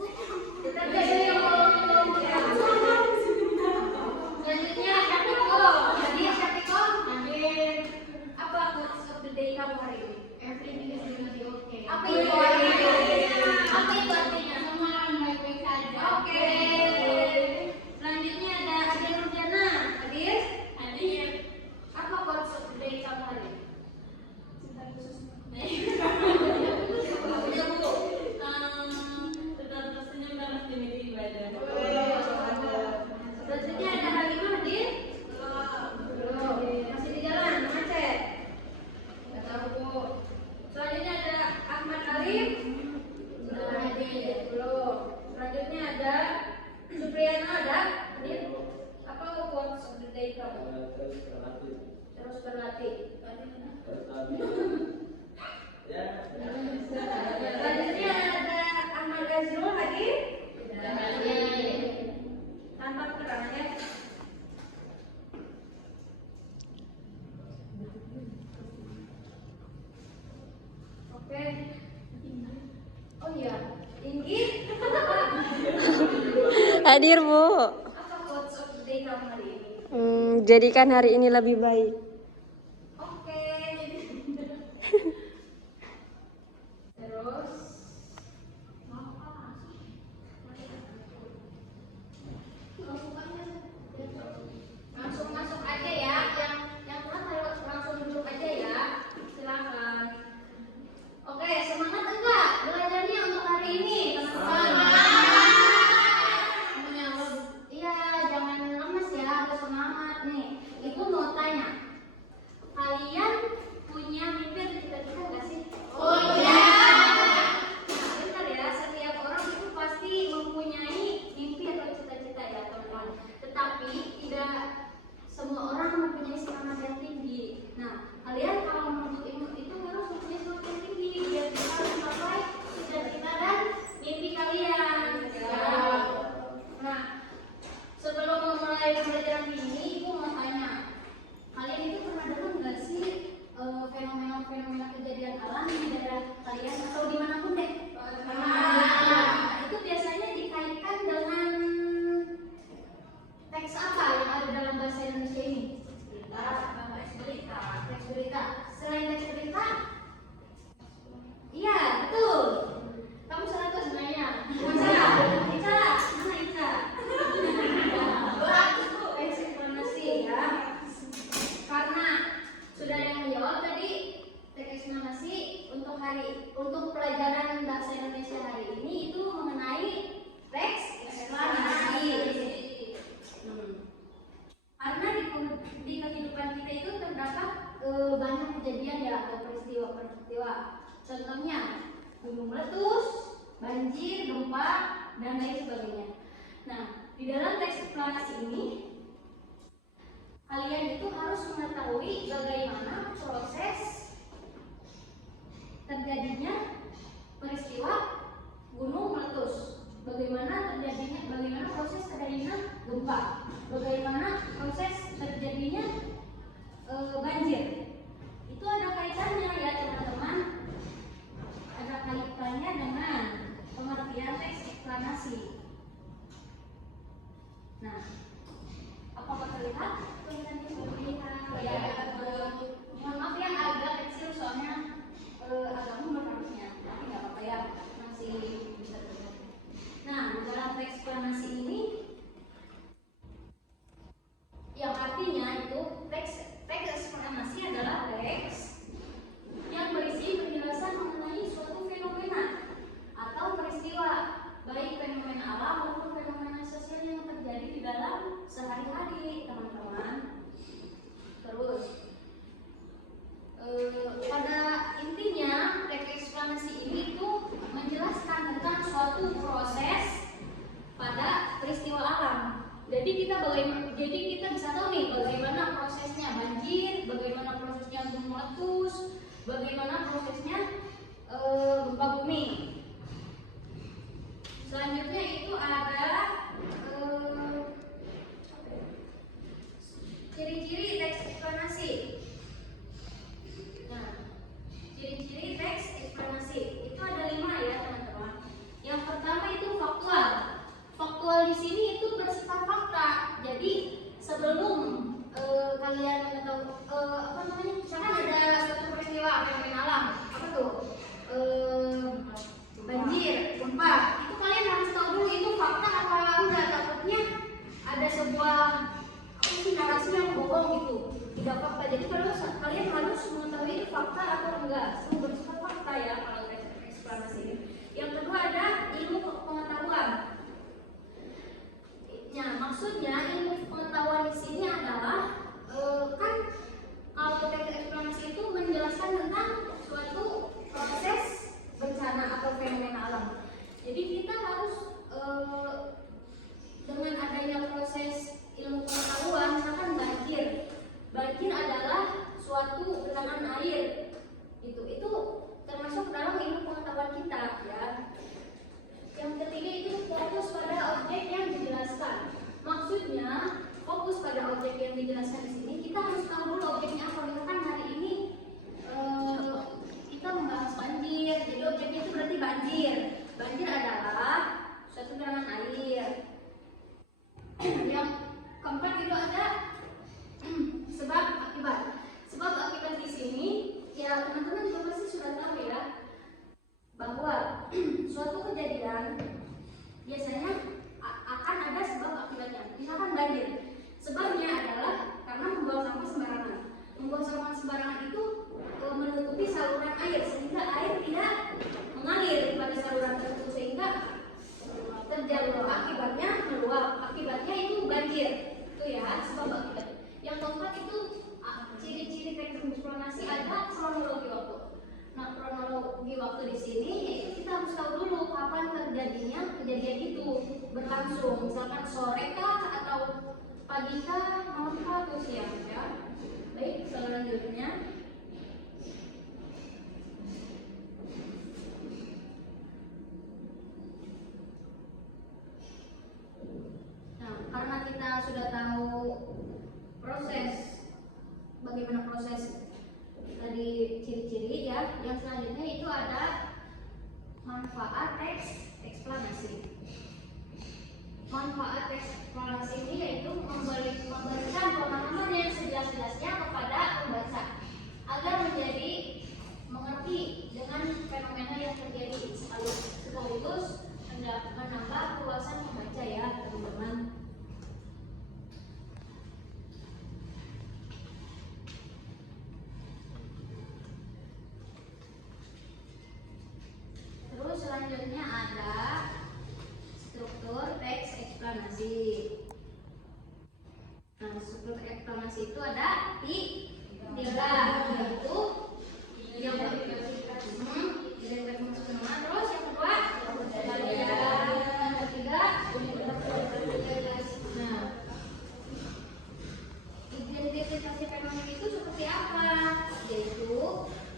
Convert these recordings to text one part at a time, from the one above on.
Kita belajar selanjutnya Syafiko. Jadi Syafiko, apa quotes of the day kamu hari ini? Everything is gonna be okay. Apa itu artinya? Apa itu artinya? Semua akan baik-baik saja. Oke. Selanjutnya ada Ade Nurjana. Hadir? Hadir. Apa quotes of the day kamu hari ini? Cinta khusus. Punya Bu. Tetap tersenyum dan optimis di ibadah. Selanjutnya ada Halimah. Hadir? Belum. Masih di jalan, macet. Nggak tahu Bu. Selanjutnya ada Ahmad Arif. Sudah hadir. Belum. Selanjutnya ada Supriyana. Ada? Hadir? Apa quotes of the day kamu? Terus berlatih. Selanjutnya ada Ahmad Gazrul. Hadir? Tidak hadir. Tanpa keterangannya. Oke. Oh iya, Inggit. Hadir, Bu. Apa quotes of the day kamu hari ini? Jadikan hari ini lebih baik. Oke. Terus langsung masuk aja ya. Yang telat harus langsung duduk aja ya. Silakan. Oke, semangat enggak belajarnya untuk hari ini, teman-teman? Iya, jangan lemes ya, harus semangat nih. Ibu mau tanya, kalian punya mimpi atau cita-cita nggak sih? Punya. Nah, benar ya, setiap orang itu pasti mempunyai mimpi atau cita-cita ya, teman-teman. Tetapi tidak semua orang mempunyai semangat yang tinggi. Nah, kalian kalau menuntut ilmu itu harus mempunyai semangat yang tinggi biar bisa mencapai cita-cita dan mimpi kalian. Ya. Nah, sebelum memulai pembelajaran ini, ibu mau tanya, kalian itu pernah dengar nggak sih fenomena-fenomena kejadian alam di daerah kalian atau dimanapun deh? Nah, itu biasanya dikaitkan dengan teks apa yang ada dalam bahasa Indonesia ini? Teks berita. Selain teks berita? Iya, betul. Kamu salah tuh sebenarnya. Ica, mana Ica? Teks eksplanasi ya. Karena sudah ada yang menjawab tadi, teks eksplanasi untuk pelajaran bahasa Indonesia hari ini itu mengenai teks eksplanasi. Karena di kehidupan kita itu terdapat banyak kejadian ya atau peristiwa-peristiwa. Contohnya gunung meletus, banjir, gempa, dan lain sebagainya. Nah, di dalam teks eksplanasi ini kalian itu harus mengetahui bagaimana proses terjadinya peristiwa gunung meletus, bagaimana proses terjadinya gempa, bagaimana proses terjadinya banjir. Itu ada kaitannya ya teman-teman, ada kaitannya dengan pengertian teks eksplanasi. Nah, apakah terlihat? Ya, mohon maaf ya agak kecil soalnya agak mudah harusnya, tapi nggak apa-apa ya, masih bisa terlihat. Nah, dalam teks eksplanasi ini yang artinya itu teks eksplanasi adalah teks yang berisi penjelasan mengenai suatu fenomena atau peristiwa, baik fenomena alam maupun fenomena sosial yang terjadi di dalam sehari-hari, teman-teman. Terus pada intinya teks eksplanasi ini itu menjelaskan tentang suatu proses pada peristiwa alam. Jadi kita bisa tahu nih bagaimana prosesnya banjir, bagaimana prosesnya gunung meletus, bagaimana prosesnya gempa bumi. Selanjutnya itu ada ciri-ciri teks eksplanasi. Nah, ciri-ciri teks eksplanasi itu ada 5 ya teman-teman. Yang pertama itu fakta banjir. Banjir adalah suatu gerangan air. Yang keempat itu ada sebab akibat. Sebab akibat di sini ya teman-teman juga pasti sudah tahu ya bahwa suatu kejadian biasanya akan ada sebab akibatnya. Misalkan banjir, sebabnya adalah karena membuang sampah sembarangan. Membuang sampah sembarangan itu menutupi saluran air sehingga air tidak mengalir pada saluran tersebut sehingga terjalur, akibatnya meluap, akibatnya itu banjir. Itu ya sebab akibat. Yang keempat itu ciri-ciri teknik eksplanasi ada kronologi waktu. Nah, kronologi waktu di sini yaitu kita harus tahu dulu kapan terjadinya kejadian itu berlangsung. Misalkan sore kah atau pagi kah, malam kah atau siang ya. Baik, selanjutnya karena kita sudah tahu bagaimana proses tadi ciri-ciri ya, yang selanjutnya itu ada manfaat teks eksplanasi. Manfaat teks eksplanasi ini yaitu memberikan pemahaman yang sejelas-jelasnya kepada pembaca agar menjadi mengerti dengan fenomena yang terjadi sekaligus menambah keluasan membaca ya teman-teman. Terus selanjutnya ada struktur teks eksplanasi. Nah, struktur eksplanasi itu ada tiga, yaitu yang identitas maksud nama, terus yang kedua yang ketiga nah, identifikasi fenomena itu seperti apa? Yaitu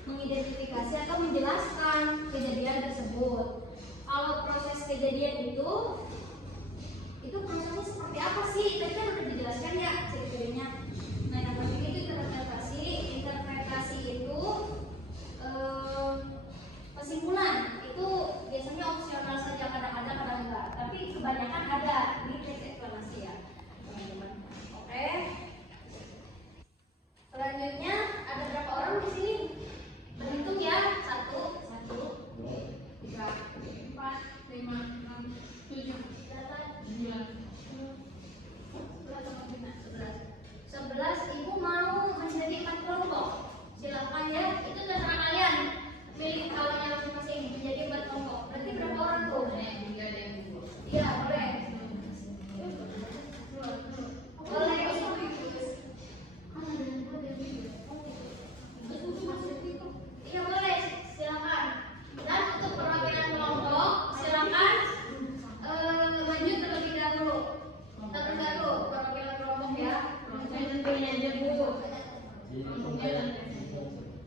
mengidentifikasi atau menjelaskan kejadian tersebut. Kalau proses kejadian itu prosesnya seperti apa sih? Tadi kan udah dijelaskan ya ciri-cirinya. Nah, yang penting itu interpretasi. Interpretasi itu kesimpulan itu biasanya opsional saja, kadang ada kadang enggak, tapi kebanyakan ada di teks eksplanasi ya teman-teman. Oke. Selanjutnya ada berapa orang di sini? Berhitung ya. 1, 2, 3, 4, 5, 6, 7, 8, 9, 11. Ibu mau menjadi 4 kelompok. Silakan ya. Itu terserah kalian. Pilih kawannya masing-masing menjadi 4 kelompok. Berarti berapa orang tuh? 3 dan 2. Iya, boleh. Boleh. Iya boleh, silakan. Dan untuk perwakilan kelompok, silakan lanjut terlebih dahulu. Perwakilan kelompok ya. aja Bu.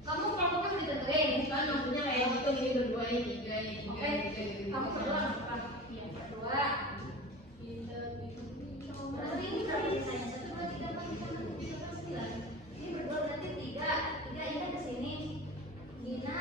Kamu kelompoknya udah ditentuin? Kan maksudnya kayak gitu, ini berdua, ini tiga, ini tiga, Oke. ini tiga, gitu. Kamu berdua apa? Iya, berdua. Berarti ini berapa sisanya? 1, 2, 3, 4, 5, 6, 7, 8, 9. Ini berdua berarti 3. 3 ini ke sini. Gina,